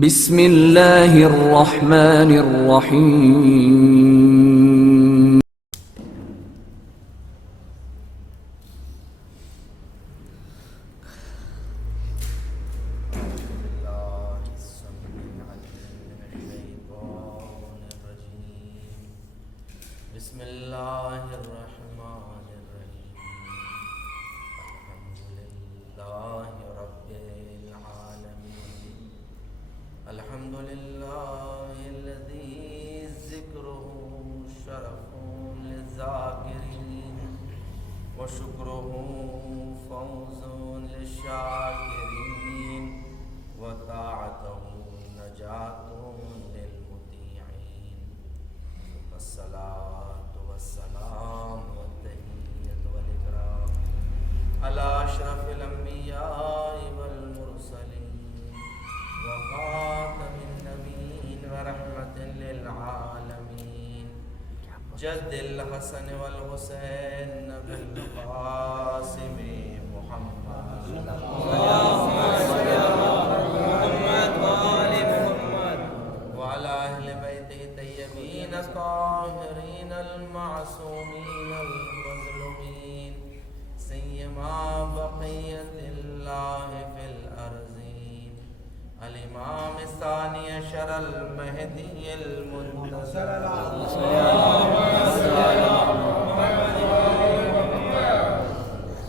بسم اللہ الرحمن الرحیم. بسم اللہ الرحمن الرحیم. الحمد للہ رب العالمین. الحمد للہ الذی ذکرہ شرف للذاکرین وشکرہ فوز للشاکرین وطاعتہ نجات للمطیعین. الصلاۃ والسلام والتحیۃ والاکرام علی اشرف الانبیاء والمرسلین وخاتم النبیین ورحمۃ للعالمین جد الحسن والحسین بالقاسم محمد وعلى أهل بيته الطيبين الطاهرين المعصومين المظلومين سيما بقية الله في الأرضين الإمام الثاني عشر المهدي المنتظر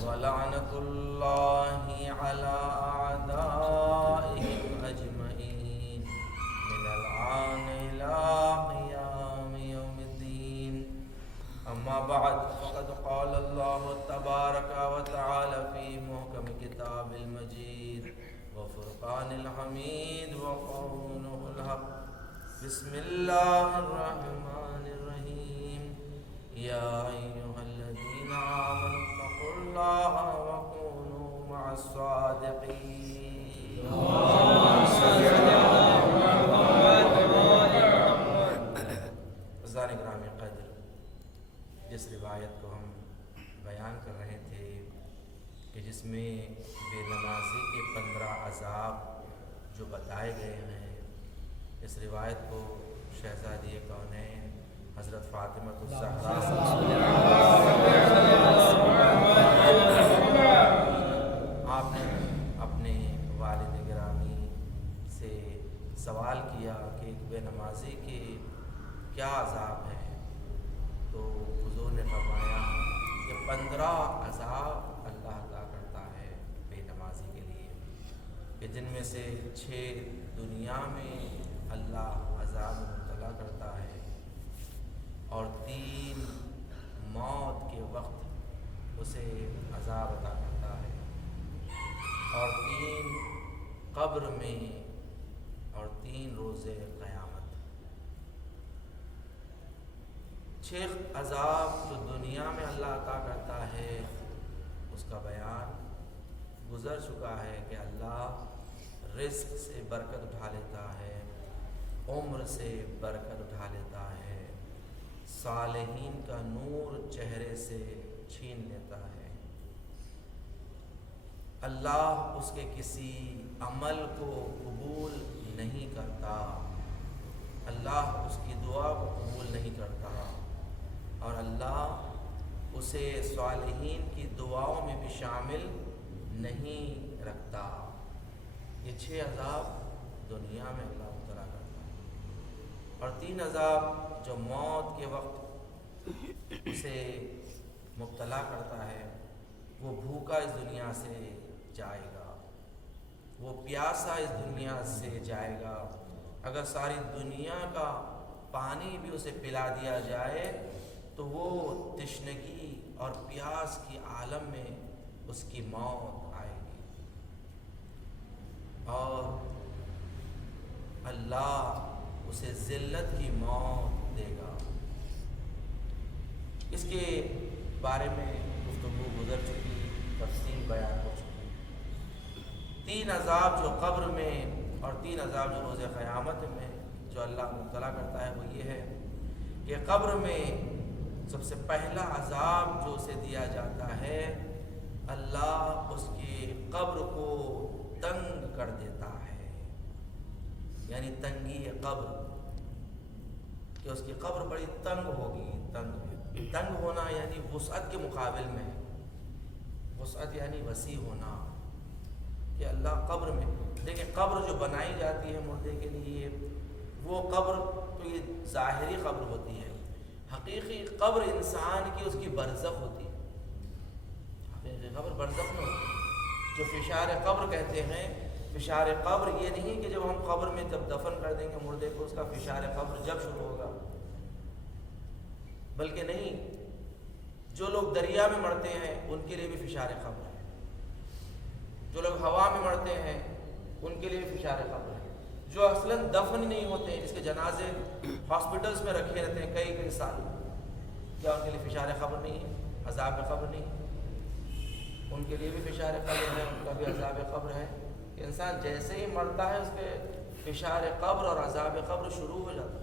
ولعنة الله على أعدائهم أجمعين من الآن إلى قيام يوم الدين. أما بعد فقد قال الله تبارك وتعالى في محكم كتاب المجيد وفرقان الحميد وقوله الحق. بسم الله الرحمن الرحيم. يا أيها الذين آمنوا اتقوا الله وكونوا مع الصادقين. عزیزان گرامی قدر، جس روایت کو ہم بیان کر رہے تھے کہ جس میں بے نمازی کے 15 عذاب جو بتائے گئے ہیں، اس روایت کو شہزادی کونین حضرت فاطمہ الزہرا آپ نے اپنے والد گرامی سے سوال کیا کہ ایک بے نمازی کے کیا عذاب ہے، تو حضور نے فرمایا کہ 15 عذاب اللہ عطا کرتا ہے بے نمازی کے لیے، کہ جن میں سے 6 دنیا میں اللہ عذاب مبتلا کرتا ہے، اور 3 موت کے وقت اسے عذاب عطا کرتا ہے، اور 3 قبر میں، اور 3 روز قیامت. 6 عذاب جو دنیا میں اللہ عطا کرتا ہے اس کا بیان گزر چکا ہے کہ اللہ رزق سے برکت اٹھا لیتا ہے، عمر سے برکت اٹھا لیتا ہے، صالحین کا نور چہرے سے چھین لیتا ہے. اللہ اس کے کسی عمل کو قبول نہیں کرتا، اللہ اس کی دعا کو قبول نہیں کرتا، اور اللہ اسے صالحین کی دعاؤں میں بھی شامل نہیں رکھتا. یہ 6 عذاب دنیا میں اللہ مبتلا کرتا ہے، اور 3 عذاب جو موت کے وقت اسے مبتلا کرتا ہے. وہ بھوکا اس دنیا سے جائے گا، وہ پیاسا اس دنیا سے جائے گا. اگر ساری دنیا کا پانی بھی اسے پلا دیا جائے تو وہ تشنگی اور پیاس کی عالم میں اس کی موت آئے گی، اور اللہ اسے ذلت کی موت دے گا. اس کے بارے میں گفتگو گزر چکی، تفصیل بیان ہو چکی. 3 عذاب جو قبر میں اور 3 عذاب جو روز قیامت میں جو اللہ مبتلا کرتا ہے وہ یہ ہے کہ قبر میں سب سے پہلا عذاب جو اسے دیا جاتا ہے، اللہ اس کی قبر کو تنگ کر دیتا ہے. یعنی تنگی قبر، کہ اس کی قبر بڑی تنگ ہوگی. تنگ ہونا یعنی وسعت کے مقابل میں، وسعت یعنی وسیع ہونا. کہ اللہ قبر میں دیکھیں، قبر جو بنائی جاتی ہے مردے کے لیے، وہ قبر تو یہ ظاہری قبر ہوتی ہے. حقیقی قبر انسان کی اس کی برزخ ہوتی ہے. حقیقی قبر برزخ میں ہوتی ہے. جو فشار قبر کہتے ہیں، فشار قبر یہ نہیں کہ جب ہم قبر میں جب دفن کر دیں گے مردے کو، اس کا فشار قبر جب شروع ہوگا، بلکہ نہیں. جو لوگ دریا میں مرتے ہیں ان کے لیے بھی فشار قبر ہے. جو لوگ ہوا میں مرتے ہیں ان کے لیے بھی فشار قبر ہے. جو اصلاً دفن نہیں ہوتے ہیں، جس کے جنازے ہاسپٹلس میں رکھے رہتے ہیں کئی سال، کیا ان کے لیے فشار قبر نہیں ہے؟ عذاب قبر نہیں ہے؟ ان کے لیے بھی فشار قبر ہے، ان کا بھی عذاب قبر ہے. انسان جیسے ہی مرتا ہے اس کے فشار قبر اور عذاب قبر شروع ہو جاتا ہے.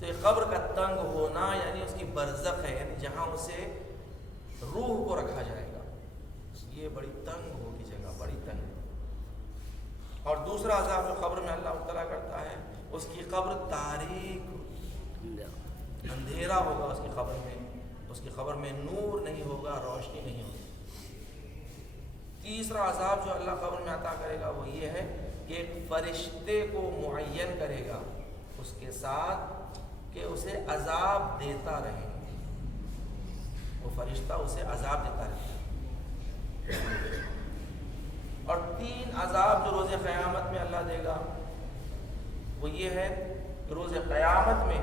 تو یہ قبر کا تنگ ہونا یعنی اس کی برزخ ہے، یعنی جہاں اسے روح کو رکھا جائے گا، یہ بڑی تنگ ہوگی جگہ، بڑی تنگ. اور دوسرا عذاب قبر میں اللہ مبتلا کرتا ہے، اس کی قبر تاریک، اندھیرا ہوگا اس کی قبر میں. اس کی قبر میں نور نہیں ہوگا، روشنی نہیں ہوگی. تیسرا عذاب جو اللہ قبر میں عطا کرے گا وہ یہ ہے کہ ایک فرشتے کو معین کرے گا اس کے ساتھ کہ اسے عذاب دیتا رہے. وہ فرشتہ اسے عذاب دیتا رہے. اور 3 عذاب جو روز قیامت میں اللہ دے گا وہ یہ ہے کہ روز قیامت میں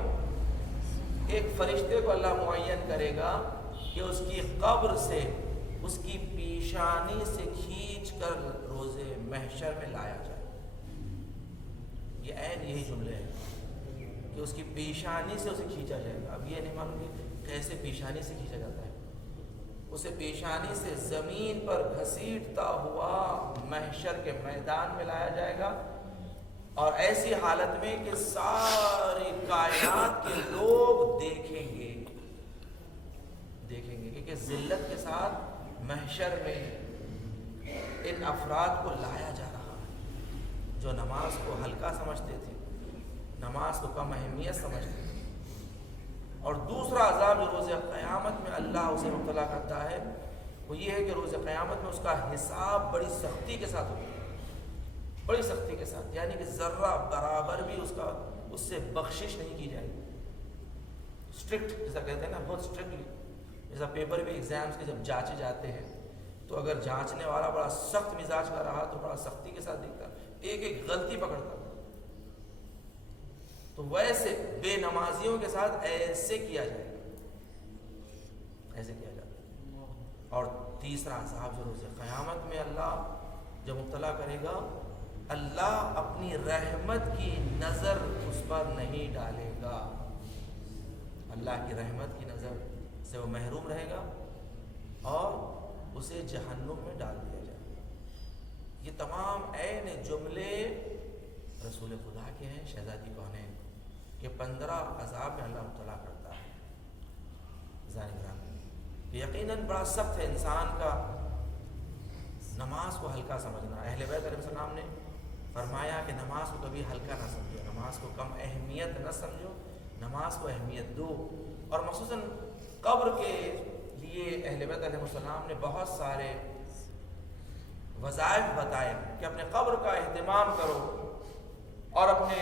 ایک فرشتے کو اللہ معین کرے گا کہ اس کی قبر سے اس کی پیشانی سے کھینچ کر روز محشر میں لایا جائے. یہ عین یہی جملے ہیں کہ اس کی پیشانی سے اسے کھینچا جائے گا. اب یہ نہیں معلوم کہ کیسے پیشانی سے کھینچا جاتا ہے. اسے پیشانی سے زمین پر گھسیٹتا ہوا محشر کے میدان میں لایا جائے گا، اور ایسی حالت میں کہ ساری کائنات کے لوگ دیکھیں گے کہ ذلت کے ساتھ محشر میں ان افراد کو لایا جا رہا ہے جو نماز کو ہلکا سمجھتے تھے، نماز کو کم اہمیت سمجھتے تھے. اور دوسرا عذاب جو روز قیامت میں اللہ اسے مبتلا کرتا ہے وہ یہ ہے کہ روز قیامت میں اس کا حساب بڑی سختی کے ساتھ ہوگا، بڑی سختی کے ساتھ. یعنی کہ ذرہ برابر بھی اس سے بخشش نہیں کی جائے گی. اسٹرکٹ جیسا کہتے ہیں نا، بہت اسٹرکٹلی. جیسا پیپر بھی ایگزامس کے جب جانچے جاتے ہیں تو اگر جانچنے والا بڑا سخت مزاج کا رہا تو بڑا سختی کے ساتھ دیکھتا، ایک ایک غلطی پکڑتا. تو ویسے بے نمازیوں کے ساتھ ایسے کیا جائے گا، ایسے کیا جاتا ہے. اور تیسرا عذاب جو روز قیامت میں اللہ جب مبتلا کرے گا، اللہ اپنی رحمت کی نظر اس پر نہیں ڈالے گا. اللہ کی رحمت کی نظر سے وہ محروم رہے گا اور اسے جہنم میں ڈال دیا جائے گا. یہ تمام عین جملے رسول خدا کے ہیں، شہزادی کونین، کہ 15 عذاب میں اللہ مبتلا کرتا ہے. یقیناً بڑا سخت ہے انسان کا نماز کو ہلکا سمجھنا. اہل بیت علیہ السلام نے فرمایا کہ نماز کو کبھی ہلکا نہ سمجھو، نماز کو کم اہمیت نہ سمجھو، نماز کو اہمیت دو. اور مخصوصاً قبر کے لیے اہل بیت علیہ السلام نے بہت سارے وظائف بتائے کہ اپنے قبر کا اہتمام کرو اور اپنے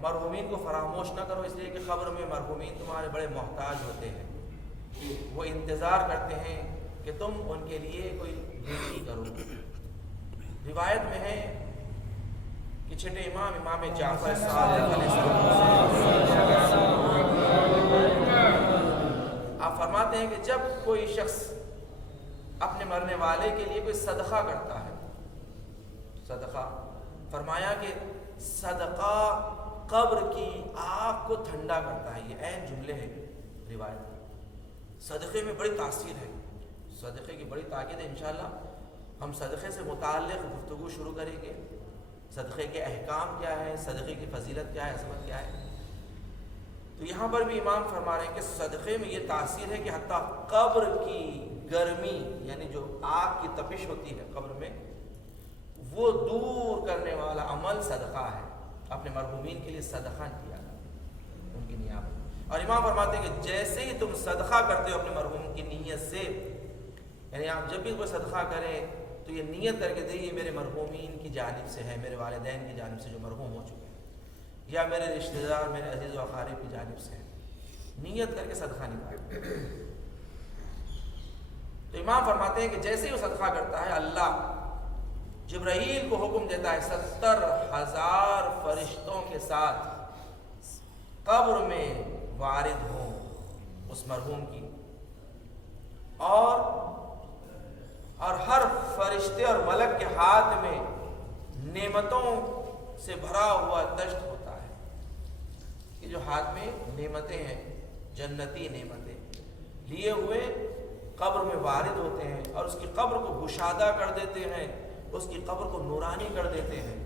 مرحومین کو فراموش نہ کرو، اس لیے کہ قبر میں مرحومین تمہارے بڑے محتاج ہوتے ہیں. وہ انتظار کرتے ہیں کہ تم ان کے لیے کوئی نیکی کرو. روایت میں ہے کہ چھٹے امام جعفر صادق علیہ السلام آپ فرماتے ہیں کہ جب کوئی شخص اپنے مرنے والے کے لیے کوئی صدقہ کرتا ہے، صدقہ، فرمایا کہ صدقہ قبر کی آگ کو ٹھنڈا کرتا ہے. یہ عین جملے ہیں روایت. صدقے میں بڑی تاثیر ہے، صدقے کی بڑی طاقت ہے. انشاءاللہ ہم صدقے سے متعلق گفتگو شروع کریں گے. صدقے کے احکام کیا ہے، صدقے کی فضیلت کیا ہے، عظمت کیا ہے. تو یہاں پر بھی امام فرما رہے ہیں کہ صدقے میں یہ تاثیر ہے کہ حتیٰ قبر کی گرمی، یعنی جو آگ کی تپش ہوتی ہے قبر میں، وہ دور کرنے والا عمل صدقہ ہے. اپنے مرحومین کے لیے صدقہ کیا ان کی نیابت. اور امام فرماتے ہیں کہ جیسے ہی تم صدقہ کرتے ہو اپنے مرحوم کی نیت سے، یعنی آپ جب بھی کوئی صدقہ کریں تو یہ نیت کر کے دیں یہ میرے مرحومین کی جانب سے ہے، میرے والدین کی جانب سے جو مرحوم ہو چکے ہیں، یا میرے رشتہ دار، میرے عزیز و اقارب کی جانب سے ہے. نیت کر کے صدقہ نکالو. تو امام فرماتے ہیں کہ جیسے ہی وہ صدقہ کرتا ہے اللہ جبرائیل کو حکم دیتا ہے 70,000 فرشتوں کے ساتھ قبر میں وارد ہوں اس مرحوم کی، اور ہر فرشتے اور ملک کے ہاتھ میں نعمتوں سے بھرا ہوا دشت ہوتا ہے. یہ جو ہاتھ میں نعمتیں ہیں، جنتی نعمتیں لیے ہوئے قبر میں وارد ہوتے ہیں اور اس کی قبر کو گشادہ کر دیتے ہیں، اس کی قبر کو نورانی کر دیتے ہیں.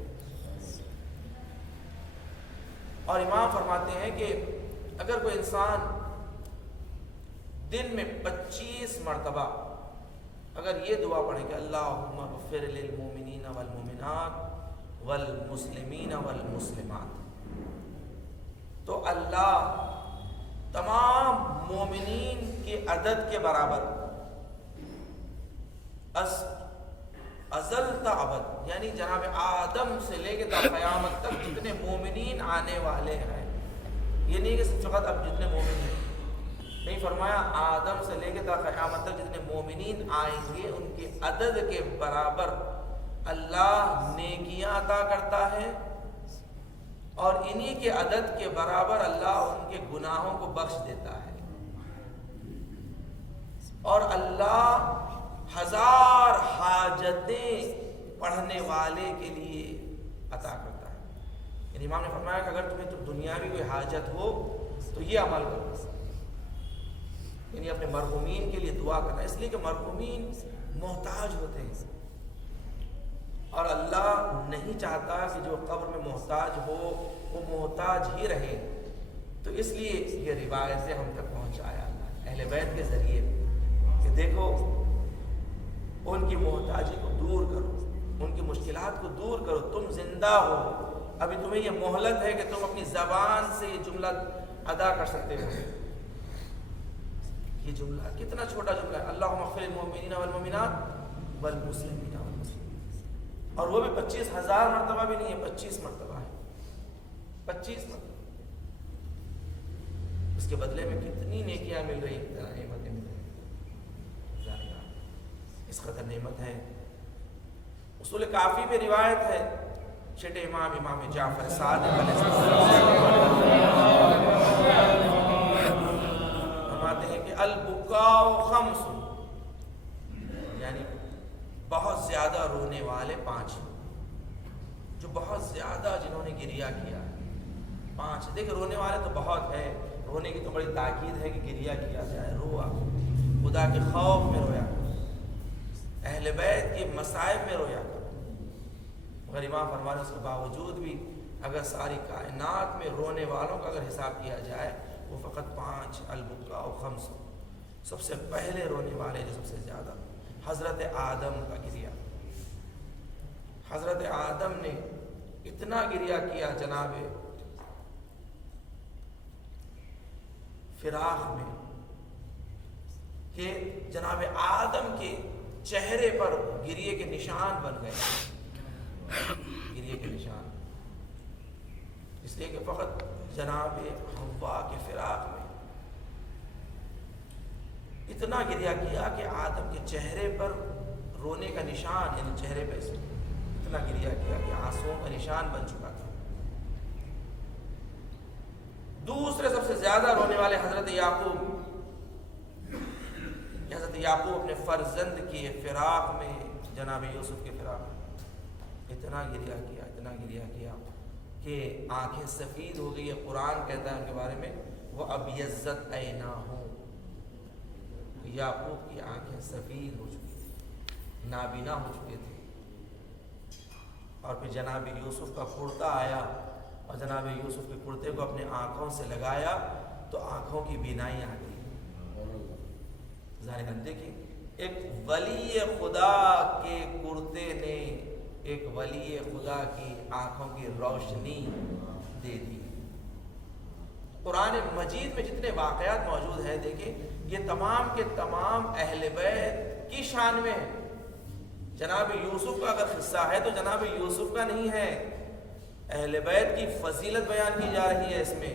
اور امام فرماتے ہیں کہ اگر کوئی انسان دن میں 25 مرتبہ اگر یہ دعا پڑھے کہ اللہم اغفر للمؤمنین والمؤمنات والمسلمین والمسلمات، تو اللہ تمام مومنین کے عدد کے برابر ازل تا ابد، یعنی جناب آدم سے لے کے تا قیامت تک جتنے مومنین آنے والے ہیں، یہ نہیں کہ فقط اب جتنے مومن ہیں، نہیں، فرمایا آدم سے لے کے تا قیامت تک جتنے مومنین آئیں گے ان کے عدد کے برابر اللہ نیکیاں عطا کرتا ہے، اور انہی کے عدد کے برابر اللہ ان کے گناہوں کو بخش دیتا ہے. اور اللہ 1000 حاجتیں پڑھنے والے کے لیے عطا کرتا ہے. یعنی امام نے فرمایا کہ اگر تمہیں دنیاوی کوئی حاجت ہو تو یہ عمل کرو، یعنی اپنے مرحومین کے لیے دعا کرنا، اس لیے کہ مرحومین محتاج ہوتے ہیں اور اللہ نہیں چاہتا کہ جو قبر میں محتاج ہو وہ محتاج ہی رہے. تو اس لیے یہ روایتیں ہم تک پہنچایا اللہ اہل بیت کے ذریعے کہ دیکھو ان کی محتاجی کو دور کرو، ان کی مشکلات کو دور کرو. تم زندہ ہو، ابھی تمہیں یہ مہلت ہے کہ تم اپنی زبان سے یہ جملہ ادا کر سکتے ہو. یہ جملہ کتنا چھوٹا جملہ ہے، اللہم اغفر للمؤمنین والمؤمنات والمسلمین والمسلمات، اور وہ بھی 25,000 مرتبہ بھی نہیں ہے، 25 مرتبہ ہے، 25 مرتبہ. اس کے بدلے میں کتنی نیکیاں مل رہی ہیں، کتنا نعمتیں مل رہی ہیں. اس قدر نعمت ہے. اصول کافی میں روایت ہے، چھٹے امام جعفر صادق علیہ السلام فرماتے ہیں کہ البکاء خمس، یعنی بہت زیادہ رونے والے 5، جو بہت زیادہ جنہوں نے گریہ کیا 5. دیکھ رونے والے تو بہت ہے، رونے کی تو بڑی تاکید ہے کہ گریہ کیا جائے، روا، خدا کے خوف میں رویا کرو، اہل بیت کے مصائب میں رویا کرو. مگر امام فرمانے اس کے باوجود بھی اگر ساری کائنات میں رونے والوں کا اگر حساب کیا جائے وہ فقط 5، البکاء خمس. سب سے پہلے رونے والے جو سب سے زیادہ حضرت آدم کا گریہ. حضرت آدم نے اتنا گریہ کیا جناب فراق میں کہ جناب آدم کے چہرے پر گریے کے نشان بن گئے، گریے کے نشان، اس لیے کہ فقط جناب حوا کے فراق میں اتنا گریہ کیا کہ آدم کے چہرے پر رونے کا نشان، یعنی چہرے پہ اتنا گریہ کیا کہ آنسوؤں کا نشان بن چکا تھا. دوسرے سب سے زیادہ رونے والے حضرت یعقوب. حضرت یعقوب اپنے فرزند کے فراق میں، جناب یوسف کے فراق میں اتنا گریہ کیا، اتنا گریہ کیا کہ آنکھیں سفید ہو گئی. قرآن کہتا ہے ان کے بارے میں وہ ابیضت عیناہ، یعقوب کی آنکھیں سفید ہو چکی تھی، نابینا ہو چکے تھے. اور پھر جناب یوسف کا کرتا آیا اور جناب یوسف کے کرتے کو اپنے آنکھوں سے لگایا تو آنکھوں کی بینائی آ گئی. ظاہر دیکھیں ایک ولی خدا کے کرتے نے ایک ولی خدا کی آنکھوں کی روشنی دے دی۔ قرآن مجید میں جتنے واقعات موجود ہیں دیکھیں، یہ تمام کے تمام اہل بیت کی شان میں ہے۔ جناب یوسف کا اگر قصہ ہے تو جناب یوسف کا نہیں ہے، اہل بیت کی فضیلت بیان کی جا رہی ہے اس میں۔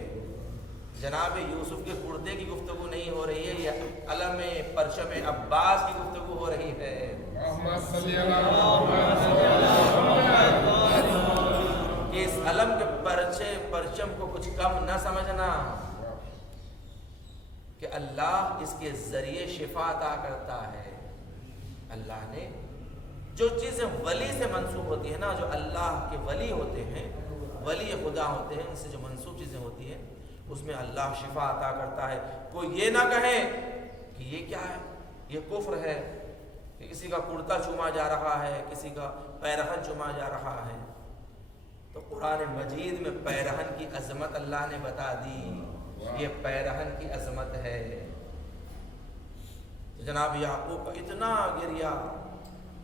جناب یوسف کے کرتے کی گفتگو نہیں ہو رہی ہے، یہ علم پرچم عباس کی گفتگو ہو رہی ہے۔ کہ اس علم کے پرچم کو کچھ کم نہ سمجھنا، کہ اللہ اس کے ذریعے شفا عطا کرتا ہے۔ اللہ نے جو چیزیں ولی سے منسوب ہوتی ہیں نا، جو اللہ کے ولی ہوتے ہیں، ولی خدا ہوتے ہیں، ان سے جو منسوب چیزیں ہوتی ہیں اس میں اللہ شفا عطا کرتا ہے۔ کوئی یہ نہ کہے کہ یہ کیا ہے، یہ کفر ہے، کہ کسی کا کرتا چوما جا رہا ہے، کسی کا پیرہن چوما جا رہا ہے۔ تو قرآن مجید میں پیرہن کی عظمت اللہ نے بتا دی، یہ پیرہن کی عظمت ہے۔ تو جناب یعقوب کا اتنا گریا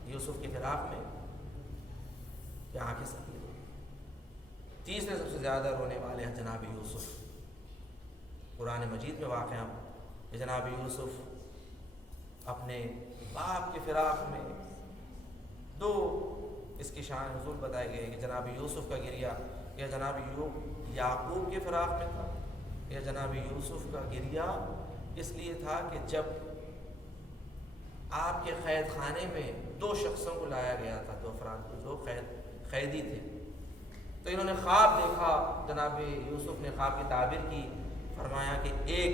یوسف کی فراق میں کہ آنکھیں سفید ہو۔ تیسرے سب سے زیادہ رونے والے ہیں جناب یوسف۔ قرآن مجید میں واقع کہ جناب یوسف اپنے باپ کے فراق میں، دو اس کی شان حضور بتائے گئے کہ جناب یوسف کا گریا یا جناب یعقوب کے فراق میں تھا، یا جناب یوسف کا گریا اس لیے تھا کہ جب آپ کے قید خانے میں دو شخصوں کو لایا گیا تھا، دو افراد کو جو قیدی تھے، تو انہوں نے خواب دیکھا، جناب یوسف نے خواب کی تعبیر کی، فرمایا کہ ایک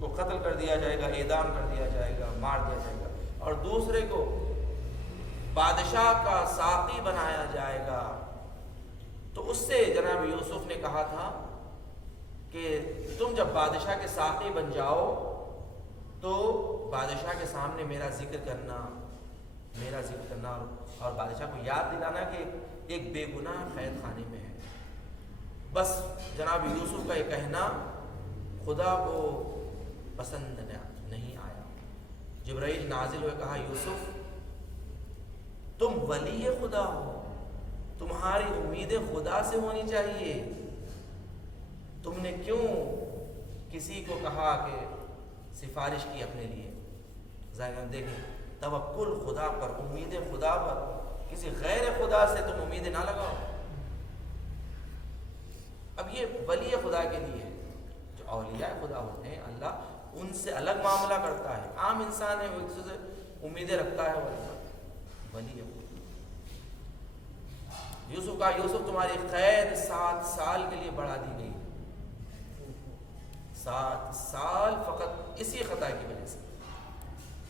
کو قتل کر دیا جائے گا، اعدام کر دیا جائے گا، مار دیا جائے گا، اور دوسرے کو بادشاہ کا ساقی بنایا جائے گا۔ تو اس سے جناب یوسف نے کہا تھا کہ تم جب بادشاہ کے ساقی بن جاؤ تو بادشاہ کے سامنے میرا ذکر کرنا اور بادشاہ کو یاد دلانا کہ ایک بے گناہ قید خانے میں ہے۔ بس جناب یوسف کا یہ کہنا خدا کو پسند نہیں آیا۔ جبرائیل نازل ہوئے، کہا یوسف تم ولی خدا ہو، تمہاری امید خدا سے ہونی چاہیے، تم نے کیوں کسی کو کہا کہ سفارش کی اپنے لیے؟ ظاہر دیکھیں، توکل خدا پر، امید خدا پر، کسی غیر خدا سے تم امیدیں نہ لگاؤ۔ اب یہ ولی خدا کے لیے، جو اولیاء خدا ہوتے ہیں اللہ ان سے الگ معاملہ کرتا ہے۔ عام انسان ہے وہ ایک دوسرے سے امیدیں رکھتا ہے، ولی ہے۔ یوسف کا یوسف تمہاری قید 7 سال کے لیے بڑھا دی گئی، 7 سال فقط اسی خطا کی وجہ سے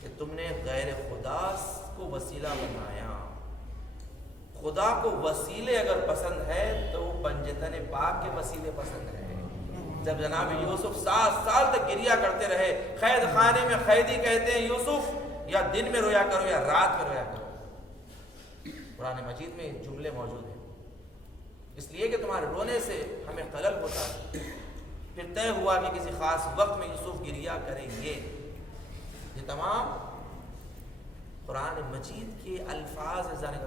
کہ تم نے غیر خدا کو وسیلہ بنایا۔ خدا کو وسیلے اگر پسند ہے تو پنجتن پاک کے وسیلے پسند ہے۔ جب جناب یوسف 7 سال تک گریا کرتے رہے، قید خانے میں قیدی کہتے ہیں یوسف یا دن میں رویا کرو یا رات میں رویا کرو۔ قرآن مجید میں جملے موجود ہیں، اس لیے کہ تمہارے رونے سے ہمیں خلل ہوتا ہے۔ پھر طے ہوا کہ کسی خاص وقت میں یوسف گریا کریں گے۔ یہ تمام قرآن مجید کے الفاظ ہیں۔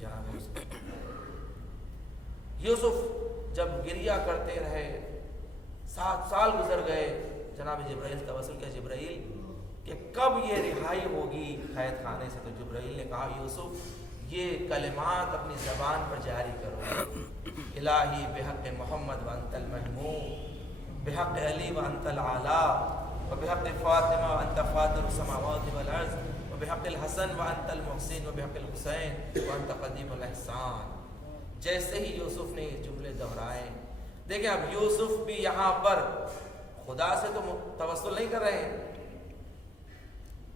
جناب یوسف جب گریا کرتے رہے، 7 سال گزر گئے، جناب جبرائیل توسل کیا جبرائیل کہ کب یہ رہائی ہوگی قید خانے سے؟ تو جبرائیل نے کہا یوسف یہ کلمات اپنی زبان پر جاری کرو، الہی بحق محمد وانت المحمود، بحق علی وانت العلا، وبحق فاطمہ وانت فاطر السماوات والارض، وبحق الحسن وانت المحسن، وبحق الحسین وانت قدیم الاحسان۔ جیسے ہی یوسف نے یہ جملے دہرائے، دیکھیں اب یوسف بھی یہاں پر خدا سے تو توسل نہیں کر رہے ہیں،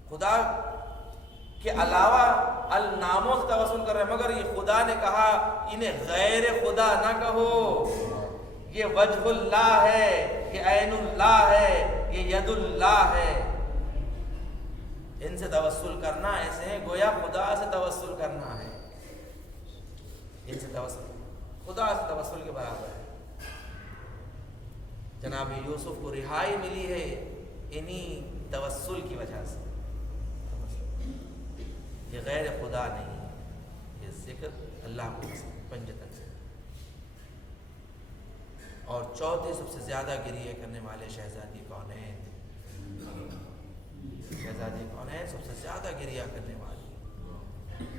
خدا کے علاوہ الناموں سے توسل کر رہے ہیں، مگر یہ خدا نے کہا انہیں غیر خدا نہ کہو، یہ وجہ اللہ ہے، یہ عین اللہ ہے، یہ ید اللہ ہے۔ ان سے توسل کرنا ایسے ہے گویا خدا سے توسل کرنا ہے، ان سے توسل خدا سے توسل کے برابر ہے۔ جناب یوسف کو رہائی ملی ہے انہی توسل کی وجہ سے، یہ غیر خدا نہیں، ذکر اللہ کو پنجتن سے. اور چوتھے سب سے زیادہ گریہ کرنے والے شہزادی کونین. شہزادی کونین سب سے زیادہ گریہ کرنے والی.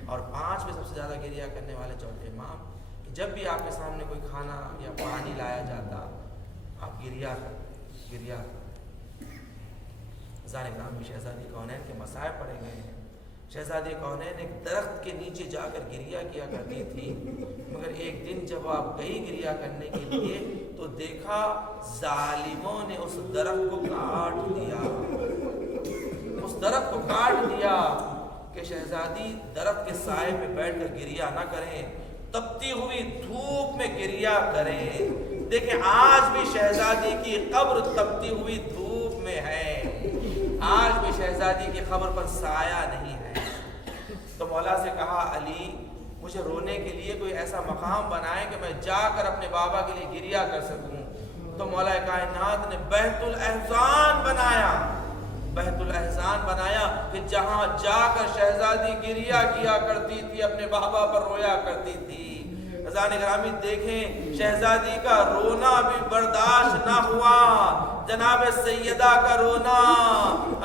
اور 5 میں سب سے زیادہ گریہ کرنے والے چوتھے امام کہ جب بھی آپ کے سامنے کوئی کھانا یا پانی لایا جاتا آپ گریہ ذان گرامی شہزادی کونین کے مصائب پڑے گئے ہیں. شہزادی کونین ایک درخت کے نیچے جا کر گریہ کیا کرتی تھی، مگر ایک دن جب آپ گئی گریہ کرنے کے لیے تو دیکھا ظالموں نے اس درخت کو کاٹ دیا. اس درخت کو کاٹ دیا کہ شہزادی درخت کے سائے پہ بیٹھ کر گریہ نہ کریں، تپتی ہوئی دھوپ میں گریہ کریں. دیکھیں آج بھی شہزادی کی قبر تپتی ہوئی دھوپ میں ہے، آج بھی شہزادی کی قبر پر سایہ نہیں ہے. تو مولا سے کہا علی مجھے رونے کے لیے کوئی ایسا مقام بنائے کہ میں جا کر اپنے بابا کے لیے گریہ کر سکوں. تو مولا کائنات نے بیت الاحزان بنایا، بیت الاحزان بنایا کہ جہاں جا کر شہزادی گریہ کیا کرتی تھی، اپنے بابا پر رویا کرتی تھی. عزیزان گرامی دیکھیں شہزادی کا رونا بھی برداشت نہ ہوا، جناب سیدہ کا رونا.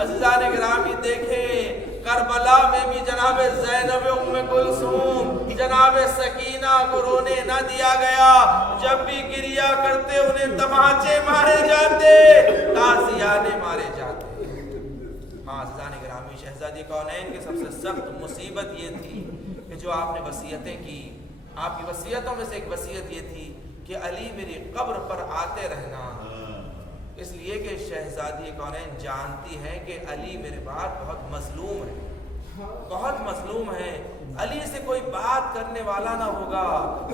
عزیزان گرامی دیکھیں کربلا میں بھی جناب زینب ام کلثوم جناب سکینہ کو رونے نہ دیا گیا. جب بھی گریہ کرتے انہیں تماچے مارے جاتے، تازیانے مارے جاتے. ہاں عزیزان گرامی شہزادی کونین کے سب سے سخت مصیبت یہ تھی کہ جو آپ نے وصیتیں کی، آپ کی وصیتوں میں سے ایک وصیت یہ تھی کہ علی میری قبر پر آتے رہنا. اس لیے کہ شہزادی کونین جانتی ہے کہ علی میرے بعد بہت مظلوم ہے، بہت مظلوم ہے. علی سے کوئی بات کرنے والا نہ ہوگا،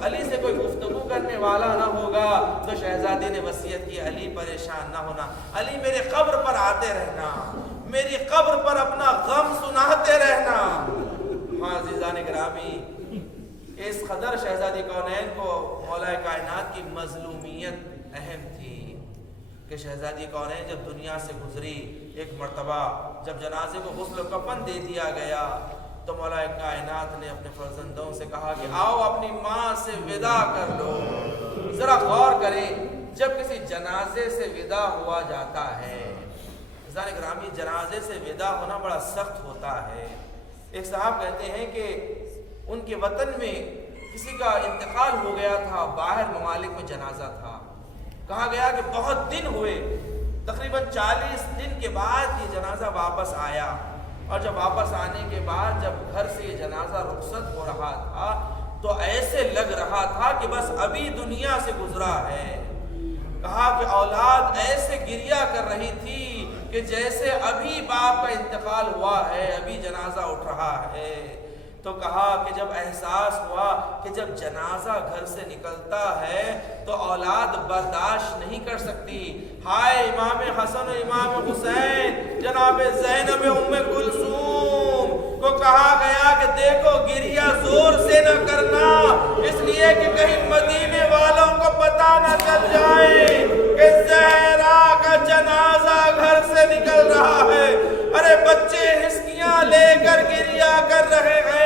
علی سے کوئی گفتگو کرنے والا نہ ہوگا. تو شہزادی نے وصیت کی علی پریشان نہ ہونا، علی میرے قبر پر آتے رہنا، میری قبر پر اپنا غم سناتے رہنا. ہاں عزیزان گرامی اس قدر شہزادی کونین کو مولا کائنات کی مظلومیت اہم تھی کہ شہزادی کونین جب دنیا سے گزری، ایک مرتبہ جب جنازے کو غسل و کفن دے دیا گیا تو مولا کائنات نے اپنے فرزندوں سے کہا کہ آؤ اپنی ماں سے ودا کر لو. ذرا غور کریں جب کسی جنازے سے ودا ہوا جاتا ہے، عزیزان گرامی جنازے سے ودا ہونا بڑا سخت ہوتا ہے. ایک صاحب کہتے ہیں کہ ان کے وطن میں کسی کا انتقال ہو گیا تھا، باہر ممالک میں جنازہ تھا. کہا گیا کہ بہت دن ہوئے، تقریباً 40 دن کے بعد یہ جنازہ واپس آیا. اور جب واپس آنے کے بعد جب گھر سے یہ جنازہ رخصت ہو رہا تھا تو ایسے لگ رہا تھا کہ بس ابھی دنیا سے گزرا ہے. کہا کہ اولاد ایسے گریہ کر رہی تھی کہ جیسے ابھی باپ کا انتقال ہوا ہے، ابھی جنازہ اٹھ رہا ہے. تو کہا کہ جب احساس ہوا کہ جب جنازہ گھر سے نکلتا ہے تو اولاد برداشت نہیں کر سکتی. ہائے امام حسن و امام حسین جناب زینب ام کلثوم کو کہا گیا کہ دیکھو گریہ زور سے نہ کرنا، اس لیے کہ کہیں مدینے والوں کو پتہ نہ چل جائے کہ زہرا کا جنازہ گھر سے نکل رہا ہے. ارے بچے ہسکیاں لے کر گریہ کر رہے ہیں.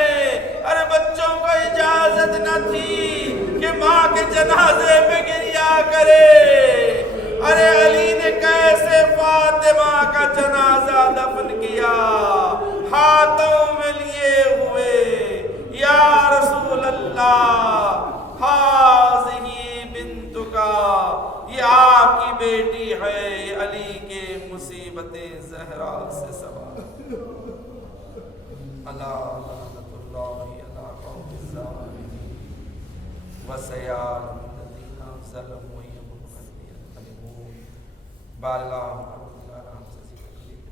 ارے بچوں کو اجازت نہ تھی کہ ماں کے جنازے پہ گریہ کرے. ارے علی نے کیسے فاطمہ کا جنازہ دفن کیا، ہاتھوں میں لیے ہوئے یا رسول اللہ ہاذہی بنتکا، یہ آپ کی بیٹی ہے، یہ علی کے مصیبتیں زہرا سے سوار. اللہ وسیار الذین ظلموا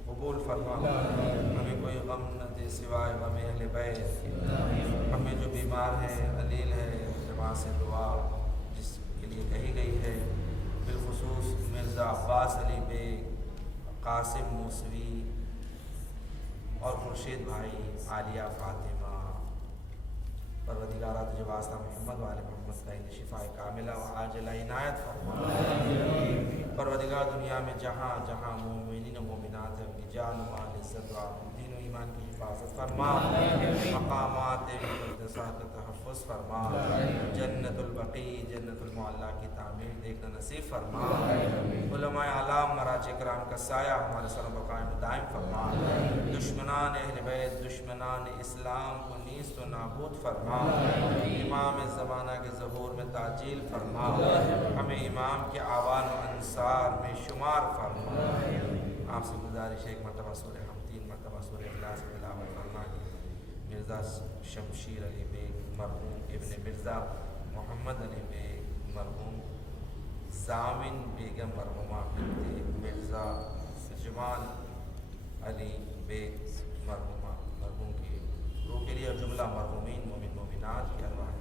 قبول فرما. ہمیں کوئی غم نہ دے سوائے غم اہل بیت. ہمیں جو بیمار ہے علیل ہے جماعت سے دعا جس کے لیے کہی گئی ہے، بالخصوص مرزا عباس علی بیگ، قاسم موسوی اور خورشید بھائی، عالیہ فاطمہ. پروردگارہ تجھے واسطہ محمد والے محمد کا شفا کاملہ و عاجلہ عنایت فرما. پروردگار دنیا میں جہاں جہاں مومنین و مومنات ہیں اپنی جان و مال عزت و دین و ایمان کی حفاظت فرما، مقامات مقدسات کا تحفظ فرما، جنت البقیع جنت المعلیٰ کی تعمیر دیکھنا نصیب فرما، علماء اعلام مراجع کرام کا سایہ ہمارے سروں پر قائم دائم فرما، دشمنان اہل بیت دشمنان اسلام کو نیست و نابود فرما، امام زمانہ کے ظہور میں تعجیل فرما، ہمیں امام کے آوان و انصار میں شمار فرما۔ آپ سے گزارش ہے ایک مرتبہ سورہ ہم 3 مرتبہ سورہ اخلاص کی تلاوت فرما دی۔ مرزا شمشیر علی بیگ مرحوم ابن مرزا محمد علی بیگ مرحوم، زامن بیگم مرحومہ بنت مرزا جمال علی بیگ مرحومہ، مرحوم کی روح کے لیے اور جملہ مرحومین مومن مومنات کی ارواح